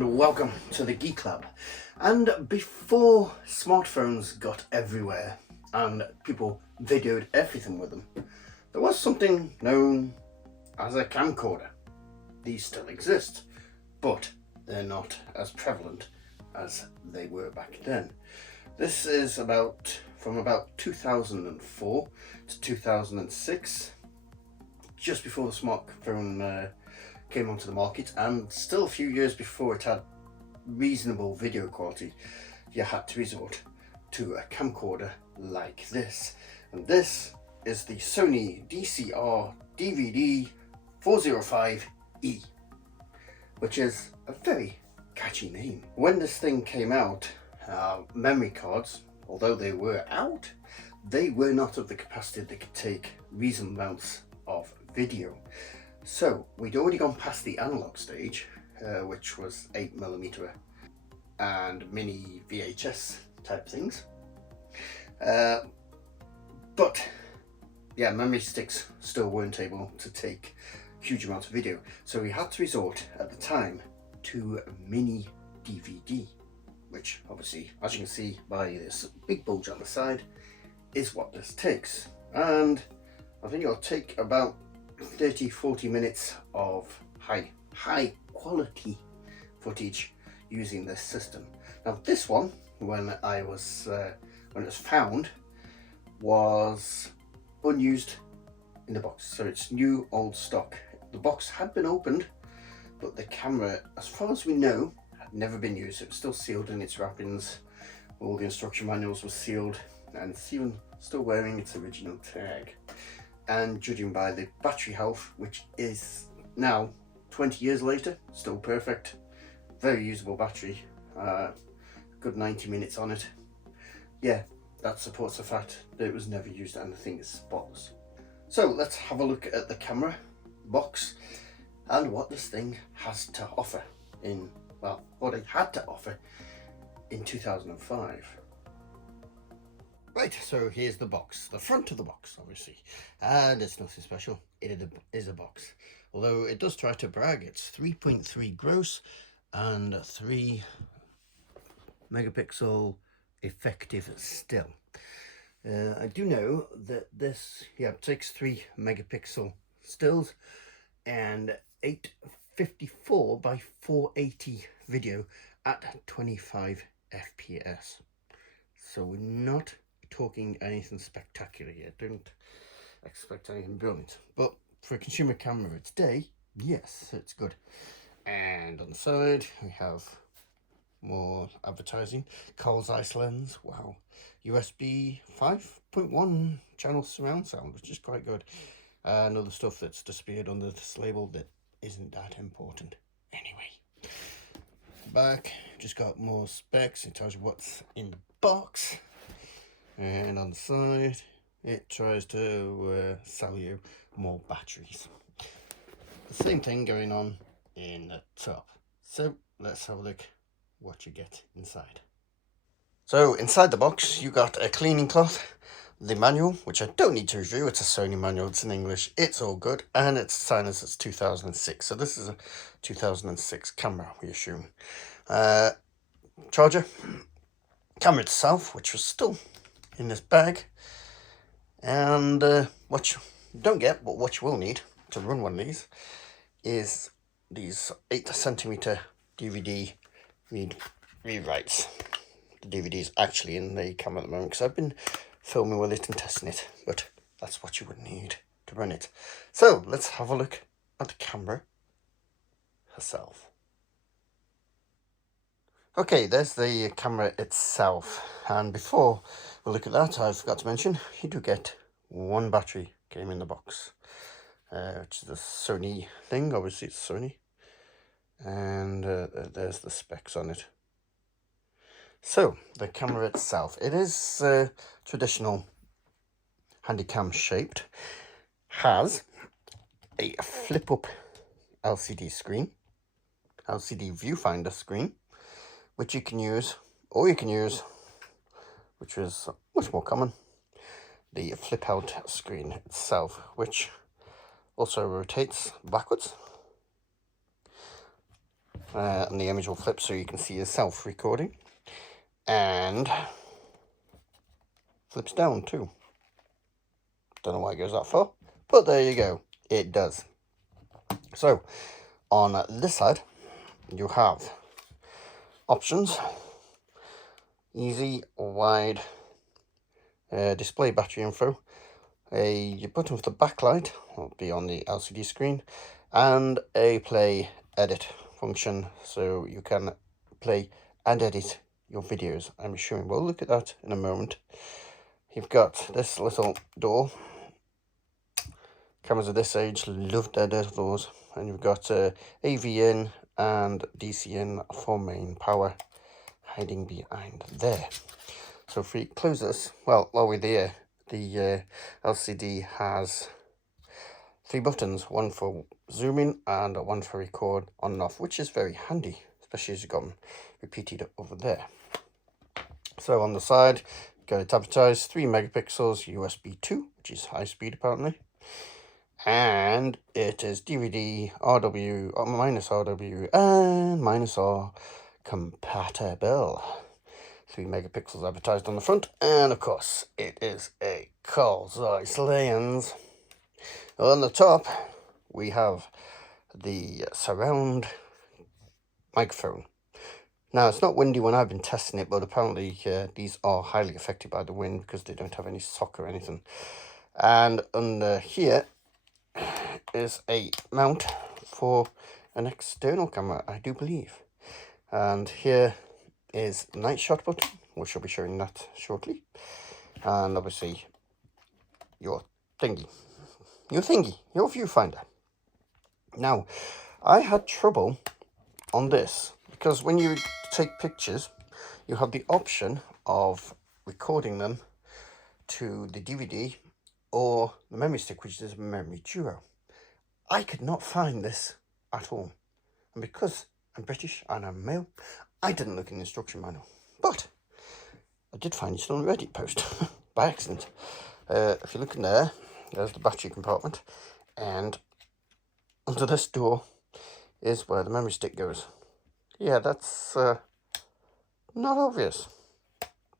and welcome to the Geek Lab. And before smartphones got everywhere and people videoed everything with them, there was something known as a camcorder. These still exist, but they're not as prevalent as they were back then. This is from about 2004 to 2006, just before the smartphone came onto the market, and still a few years before it had reasonable video quality. You had to resort to a camcorder like this, and this is the Sony DCR DVD405E, which is a very catchy name. When this thing came out, memory cards, although they were out, they were not of the capacity that could take reasonable amounts of video. So we'd already gone past the analog stage, which was 8mm and mini VHS type things. But yeah, memory sticks still weren't able to take huge amounts of video. So we had to resort at the time to mini DVD, which obviously, as you can see by this big bulge on the side, is what this takes. And I think it'll take about 30-40 minutes of high quality footage using this system. Now this one, when it was found, was unused in the box, so it's new old stock. The box had been opened, but the camera, as far as we know, had never been used. It was still sealed in its wrappings. All the instruction manuals were sealed, and it's even still wearing its original tag. And judging by the battery health, which is now 20 years later, still perfect, very usable battery, good 90 minutes on it. Yeah, that supports the fact that it was never used and the thing is spotless. So let's have a look at the camera box and what this thing has to offer what it had to offer in 2005. Right, so here's the box, the front of the box obviously, and it's nothing special, it is a box. Although it does try to brag, it's 3.3 gross and 3 megapixel effective still. I do know that this takes 3 megapixel stills and 854 by 480 video at 25 FPS. So we're not talking anything spectacular here. Don't expect anything brilliant, but for a consumer camera of today, yes, it's good. And on the side we have more advertising. Carl's Ice lens, wow, USB 5.1 channel surround sound, which is quite good, and other stuff that's displayed under this label that isn't that important anyway. Back, just got more specs. It tells you what's in the box, and on the side it tries to sell you more batteries. The same thing going on in the top. So let's have a look what you get inside. So inside the box you got a cleaning cloth, the manual, which I don't need to review, it's a Sony manual, it's in English, it's all good, and it's signed as it's 2006, so this is a 2006 camera, we assume. Charger, camera itself, which was still in this bag, and what you don't get, but what you will need to run one of these is these 8cm DVD rewrites. The DVD is actually in the camera at the moment because I've been filming with it and testing it, but that's what you would need to run it. So let's have a look at the camera herself. Okay, there's the camera itself, and before we look at that, I forgot to mention you do get one battery came in the box, which is the Sony thing. Obviously it's Sony, and there's the specs on it. So the camera itself, it is traditional handycam shaped, has a flip up LCD screen, LCD viewfinder screen, which you can use, or you can use, which is much more common, the flip out screen itself, which also rotates backwards. and the image will flip so you can see yourself recording, and flips down too. Don't know why it goes that far, but there you go, it does. So on this side you have options: easy, wide, display battery info, a button for the backlight will be on the LCD screen, and a play edit function so you can play and edit your videos. I'm sure we'll look at that in a moment. You've got this little door. Cameras of this age love their doors. And you've got AV in and DC in for main power hiding behind there. So if we close this, well, while we're there, the LCD has 3 buttons, one for zooming and one for record on and off, which is very handy, especially as you've got them repeated over there. So on the side, got it advertised 3 megapixels USB 2, which is high speed apparently, and it is DVD, RW, -RW, and -R compatible. 3 megapixels advertised on the front, and of course it is a Carl Zeiss lens. On the top we have the surround microphone. Now it's not windy when I've been testing it, but apparently these are highly affected by the wind because they don't have any sock or anything. And under here is a mount for an external camera, I do believe. And here is the night shot button, which I'll be showing that shortly, and obviously your viewfinder. Now I had trouble on this because when you take pictures you have the option of recording them to the DVD or the memory stick, which is a memory duo. I could not find this at all, and because I'm British and I'm male, I didn't look in the instruction manual, but I did find it on a Reddit post by accident. If you look in there, there's the battery compartment, and under this door is where the memory stick goes. Yeah, that's not obvious,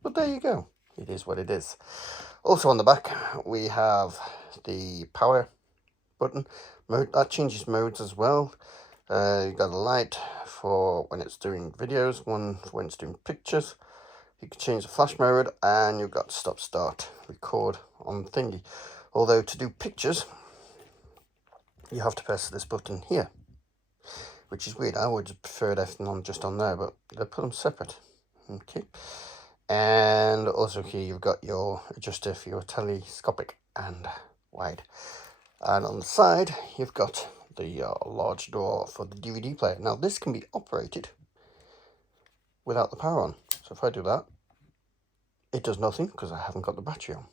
but there you go. It is what it is. Also on the back we have the power button. Mode, that changes modes as well. You've got a light for when it's doing videos, one for when it's doing pictures. You can change the flash mode, and you've got stop, start, record on thingy. Although to do pictures you have to press this button here, which is weird. I would have preferred everything on just on there, but they put them separate. Okay. And also here you've got your adjuster for your telescopic and wide. And on the side you've got the large door for the DVD player. Now this can be operated without the power on. So if I do that, it does nothing because I haven't got the battery on.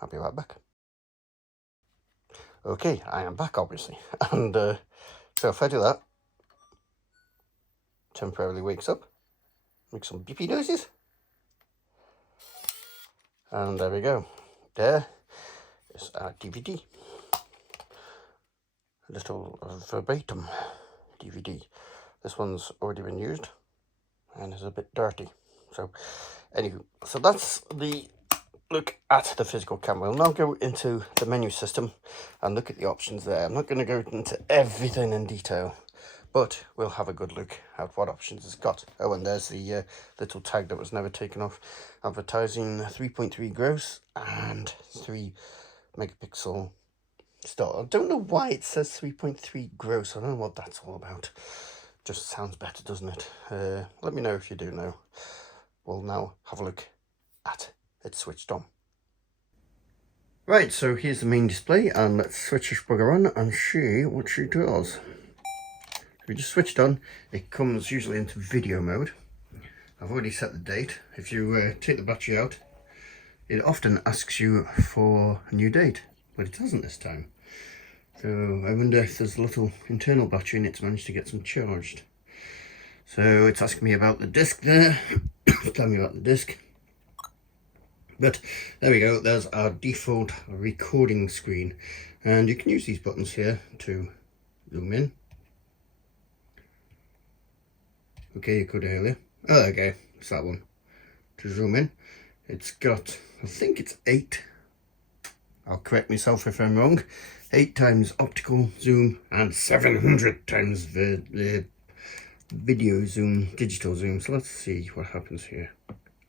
I'll be right back. Okay, I am back obviously. And so if I do that, temporarily wakes up, makes some beepy noises. And there we go. There is our DVD. A little verbatim DVD. This one's already been used and is a bit dirty. So, anywho, so that's the look at the physical camera. We'll now go into the menu system and look at the options there. I'm not going to go into everything in detail, but we'll have a good look at what options it's got. Oh, and there's the little tag that was never taken off. Advertising 3.3 gross and 3 megapixel start. I don't know why it says 3.3 gross. I don't know what that's all about. Just sounds better, doesn't it? Let me know if you do know. We'll now have a look at it switched on. Right, so here's the main display, and let's switch this bugger on and see what she does. If we just switched on, it comes usually into video mode. I've already set the date. If you take the battery out, it often asks you for a new date, but it doesn't this time. So I wonder if there's a little internal battery and it's managed to get some charged. So it's asking me about the disc there. Tell me about the disc. But there we go, there's our default recording screen. And you can use these buttons here to zoom in. Okay, you could earlier. Oh, there we go. It's that one. To zoom in, it's got, I think it's 8. I'll correct myself if I'm wrong. 8 times optical zoom and 700 times the video zoom, digital zoom. So let's see what happens here.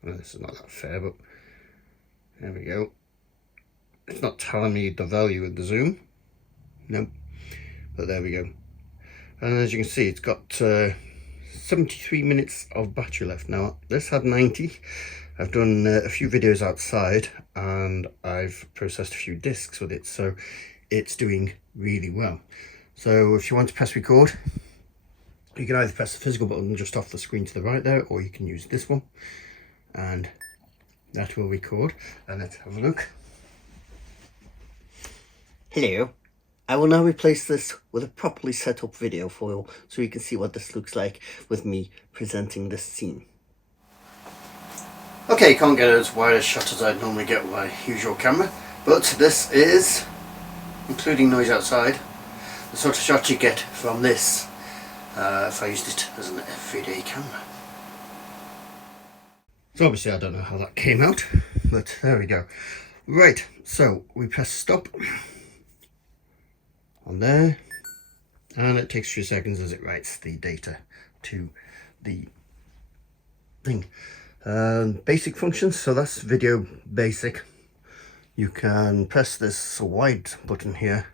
Well, this is not that fair, but there we go. It's not telling me the value of the zoom. Nope. But there we go. And as you can see, it's got 73 minutes of battery left. Now, this had 90. I've done a few videos outside and I've processed a few discs with it, so it's doing really well. So if you want to press record, you can either press the physical button just off the screen to the right there, or you can use this one and that will record. And let's have a look. Hello. I will now replace this with a properly set up video for you so you can see what this looks like with me presenting this scene. Okay, can't get as wide a shot as I'd normally get with my usual camera, but this is, including noise outside, the sort of shot you get from this if I used it as an everyday camera. So obviously I don't know how that came out, but there we go. Right, so we press stop on there, and it takes a few seconds as it writes the data to the thing. Basic functions, so that's video basic. You can press this wide button here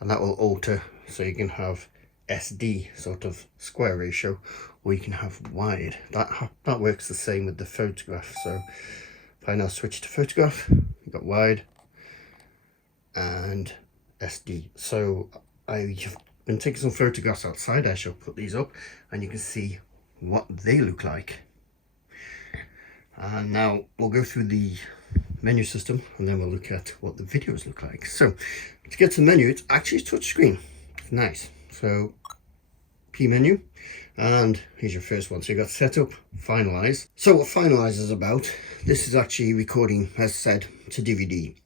and that will alter, so you can have SD, sort of square ratio, or you can have wide. That works the same with the photograph. So if I now switch to photograph, you've got wide and SD. So I've been taking some photographs outside. I shall put these up and you can see what they look like. And now we'll go through the menu system and then we'll look at what the videos look like. So to get to the menu, it's actually a touch screen. It's nice. So P menu, and here's your first one. So you've got setup, finalize. So what finalize is about, this is actually recording, as said, to DVD.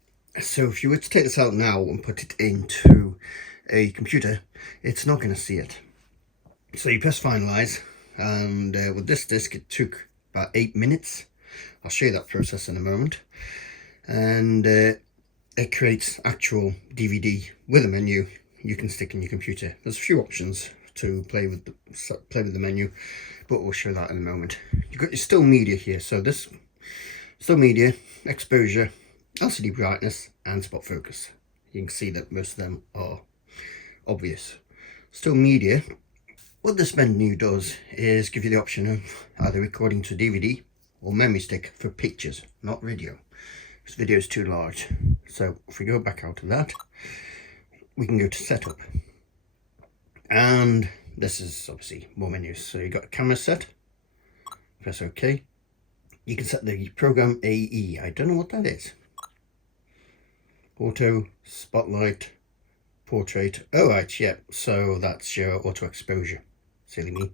So if you were to take this out now and put it into a computer, it's not going to see it. So you press finalize, and with this disc it took about 8 minutes. I'll show you that process in a moment. And it creates actual DVD with a menu you can stick in your computer. There's a few options to play with the menu, but we'll show that in a moment. You've got your still media here. So this still media, exposure, LCD brightness and spot focus. You can see that most of them are obvious. Still media, what this menu does is give you the option of either recording to DVD or memory stick for pictures, not video. This video is too large. So if we go back out of that, we can go to setup. And this is obviously more menus. So you've got a camera set, press OK. You can set the program AE. I don't know what that is. Auto, spotlight, portrait. Oh right, yeah. So that's your auto exposure. Silly me.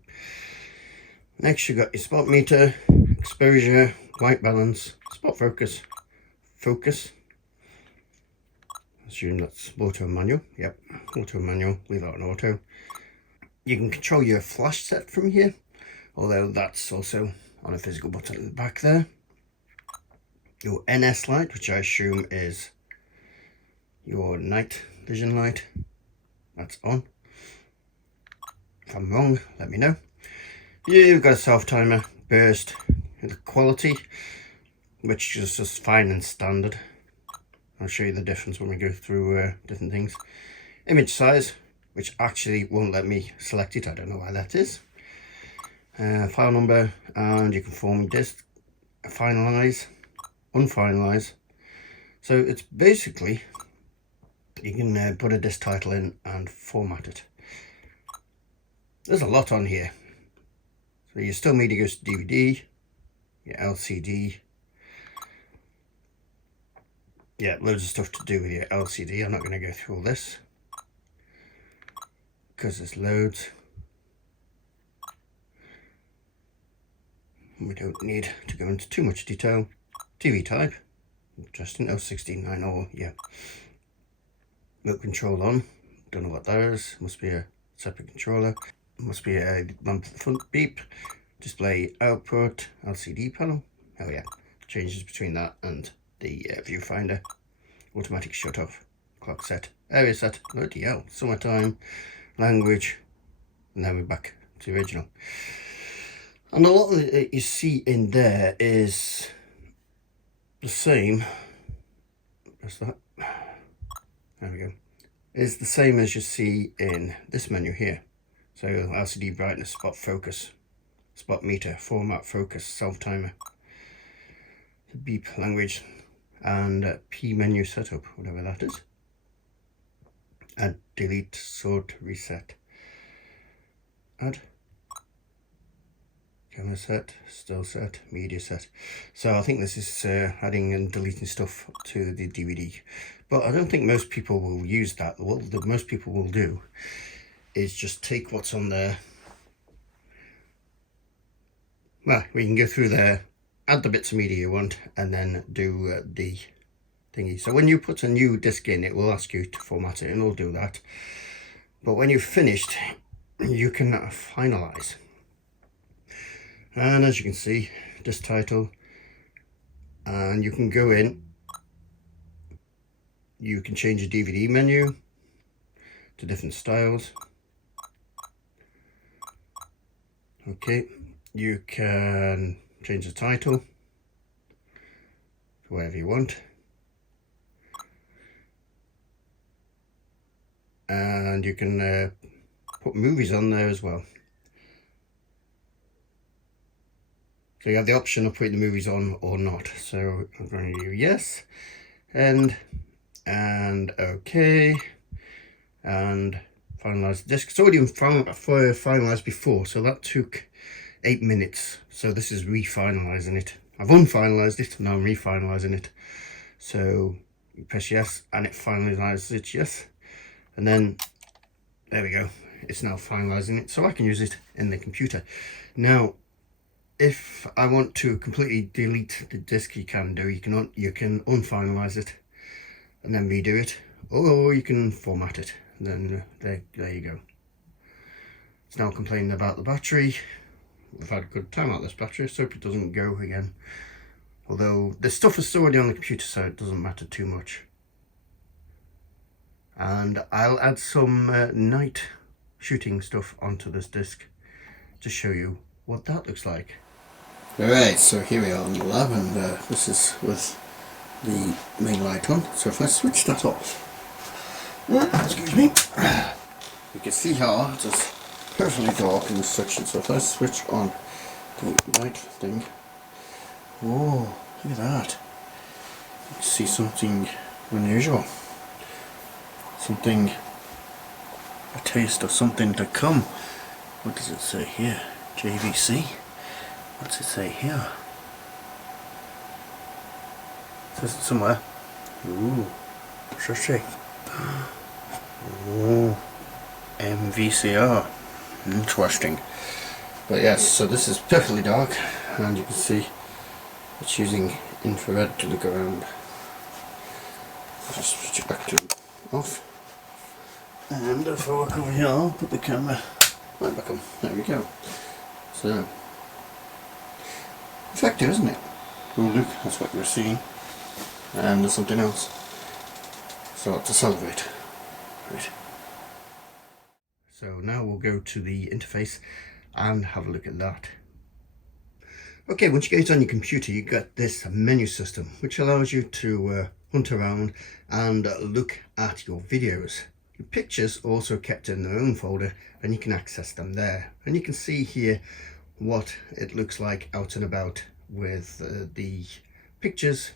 Next you've got your spot meter, exposure, white balance, spot focus, focus. Assume that's auto manual. Yep, auto manual, leave out an auto. You can control your flash set from here, although that's also on a physical button at the back there. Your NS light, which I assume is your night vision light, that's on. If I'm wrong, let me know. You've got a self timer, burst, the quality, which is just fine and standard. I'll show you the difference when we go through different things. Image size, which actually won't let me select it. I don't know why that is. File number, and you can format disk, finalize, unfinalize. So it's basically, you can put a disk title in and format it. There's a lot on here. So your still media goes to DVD, your LCD. Yeah, loads of stuff to do with your LCD. I'm not going to go through all this because there's loads. We don't need to go into too much detail. TV type, interesting, 069 or yeah. Remote control on, don't know what that is, must be a separate controller. must be a lamp at the front, beep, display output, LCD panel, oh yeah, changes between that and the viewfinder, automatic shut off, clock set, area set, bloody hell, summertime, language, and then we're back to the original. And a lot of it you see in there is the same, what's that, there we go, is the same as you see in this menu here. So LCD brightness, spot focus, spot meter, format, focus, self timer, beep, language, and P menu setup, whatever that is. Add, delete, sort, reset, add, camera set, still set, media set. So I think this is adding and deleting stuff to the DVD, but I don't think most people will use that. What most people will do is just take what's on there. Well, we can go through there, add the bits of media you want, and then do the thingy. So when you put a new disc in, it will ask you to format it, and it'll do that. But when you've finished, you can finalize. And as you can see, disc title, and you can go in, you can change the DVD menu to different styles. Okay, you can change the title to whatever you want, and you can put movies on there as well. So you have the option of putting the movies on or not. So I'm going to do yes, and okay, and finalize the disc. It's already finalized before, so that took 8 minutes. So this is refinalizing it. I've unfinalized it, now I'm refinalizing it. So you press yes, and it finalizes it, yes. And then, there we go. It's now finalizing it, so I can use it in the computer. Now, if I want to completely delete the disc, you can do. You can unfinalize it and then redo it, or you can format it. And then there you go. It's now complaining about the battery. We've had a good time out of this battery, so hope it doesn't go again. Although the stuff is already on the computer, so it doesn't matter too much. And I'll add some night shooting stuff onto this disc to show you what that looks like. Alright, so here we are in the lab, and this is with the main light on. So if I switch that off, excuse me, you can see how it is perfectly dark in this section. So if I switch on the light thing, whoa, look at that. You can see something unusual. Something, a taste of something to come. What does it say here? JVC? What's it say here? It says it somewhere. Ooh, shushi. Ooh, MVCR. Interesting. But yes, so this is perfectly dark, and you can see it's using infrared to look around. Just switch it back to off. And if I walk over here, I'll put the camera right back on. There we go. So, effective, isn't it? Oh look, that's what you're seeing. And there's something else. So to salivate. Right. So now we'll go to the interface and have a look at that. Okay, once you get it on your computer, you get this menu system, which allows you to hunt around and look at your videos. Your pictures are also kept in their own folder, and you can access them there. And you can see here what it looks like out and about with the pictures.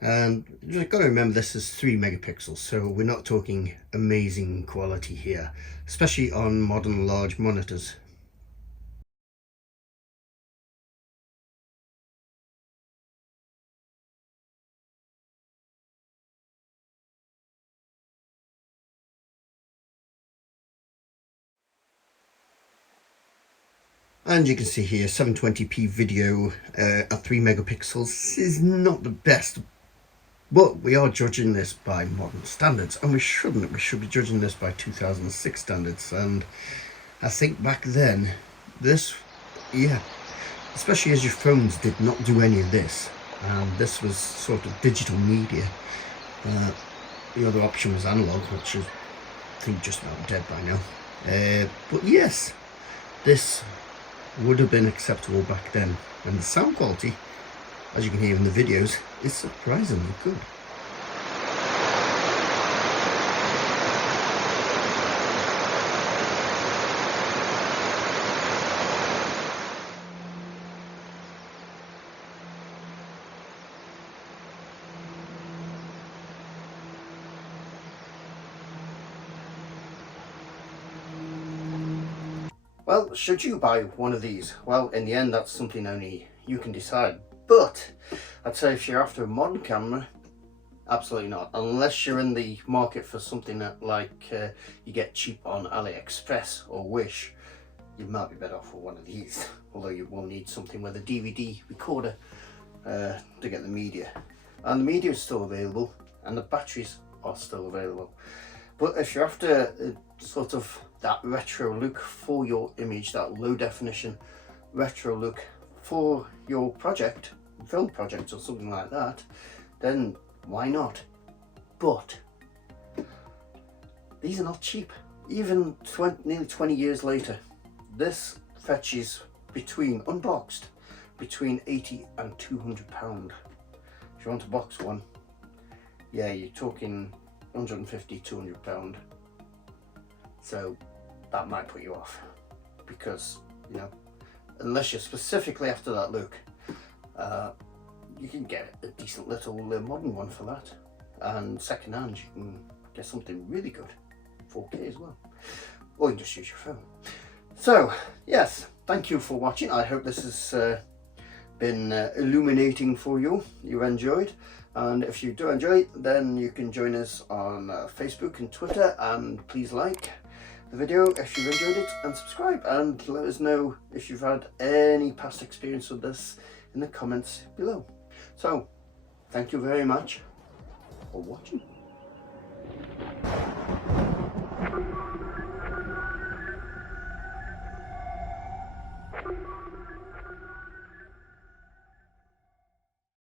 And you've got to remember, this is 3 megapixels, so we're not talking amazing quality here, especially on modern large monitors. And you can see here 720p video at 3 megapixels is not the best But we are judging this by modern standards, and we shouldn't. We should be judging this by 2006 standards. And I think back then, this, yeah, especially as your phones did not do any of this, and this was sort of digital media. The other option was analog, which is, I think, just about dead by now. But yes, this would have been acceptable back then, and the sound quality, as you can hear in the videos, is surprisingly good. Well, should you buy one of these? Well, in the end, that's something only you can decide. But I'd say if you're after a modern camera, absolutely not. Unless you're in the market for something that you get cheap on AliExpress or Wish, you might be better off with one of these. Although you will need something with a DVD recorder to get the media. And the media is still available, and the batteries are still available. But if you're after sort of that retro look for your image, that low definition retro look for your project, film project or something like that, then why not? But these are not cheap. Even nearly 20 years later, this fetches between, unboxed, between 80 and 200 pound. If you want to box one, yeah, you're talking 150, 200 pound. So that might put you off, because, you know, unless you're specifically after that look, you can get a decent little modern one for that, and second hand you can get something really good, 4K as well, or you can just use your phone. So yes, thank you for watching. I hope this has been illuminating for you. You enjoyed, and if you do enjoy it, then you can join us on Facebook and Twitter, and please like the video if you've enjoyed it, and subscribe, and let us know if you've had any past experience with this in the comments below. So thank you very much for watching.